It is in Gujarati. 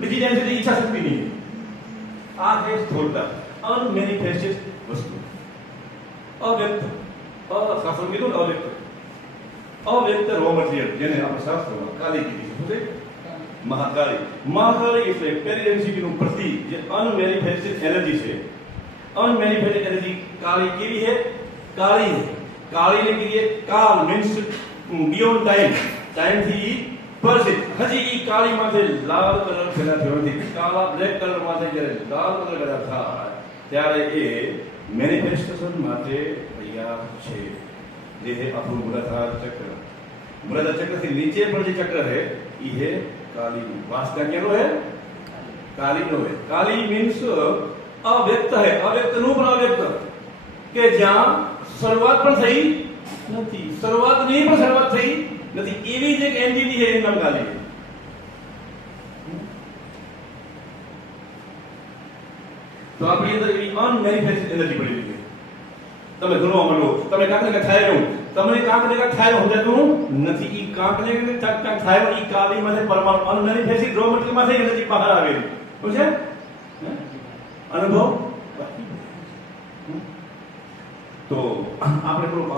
બીજી ડેન્સિટી ઈચ્છા શક્તિ નહીં. આ છે સ્થૂળતા, અનમેનિફેસ્ટેડ વસ્તુ, અવ્યક્ત, શાસ્ત્ર કીધું ને અવ્યક્ત, અવ્યક્ત રો મટીરિયલ, જેને આપણે શાસ્ત્રમાં કાલી કીધી છે. શું છે? મહાકાળી. મહાકાળી એટલે પેરીડેન્સિટીનું પ્રતીક, જે અનમેનિફેસ્ટેડ એનર્જી છે. અનમેનિફેસ્ટેડ એનર્જી કાળી કેવી છે? કાળી છે. કાળીને કહીએ કાલ, મીન્સ બિયોન્ડ ટાઈમ, ટાઈમ થી પર છે. હજી ઈ કાળી માથે લાલ કલર પેદા થયો નથી. કાળા બ્લેક કલર માથે જ્યારે લાલ કલર પેદા થાય ત્યારે એ મેનિફેસ્ટેશન માટે તૈયાર છે. જે है આપણું મૂલાધાર ચક્ર. મૂલાધાર ચક્ર થી નીચે પણ જે ચક્ર है ઈ है काली. वास्ता केनो है? काली नो है. काली मीन्स अव्यक्त है. अव्यक्त નું પણ અવ્યક્ત કે જ્યાં શરૂઆત પણ થઈ નથી, શરૂઆત નહીં પણ શરૂઆત થઈ નથી, એવી જ એક એન્ટિટી છે, એનું નામ કાલી છે. તો આપણી અંદર એવી અનમેનિફેસ્ટેડ એનર્જી પડી રહી છે. તમે ધૂણવા માંડો, તમે કાંક ને કાંક થાય રહ્યું, તમને કાંક ને કાંક થાય સમજાતું નથી. ઈ કાંક ને કાંક થાય, ઈ કાલીમાંથી પરમાણુ અનમેનિફેસ્ટેડ રો મટીરિયલમાંથી એનર્જી બહાર આવેલી. શું છે? અનુભવ. તો આપણે થોડું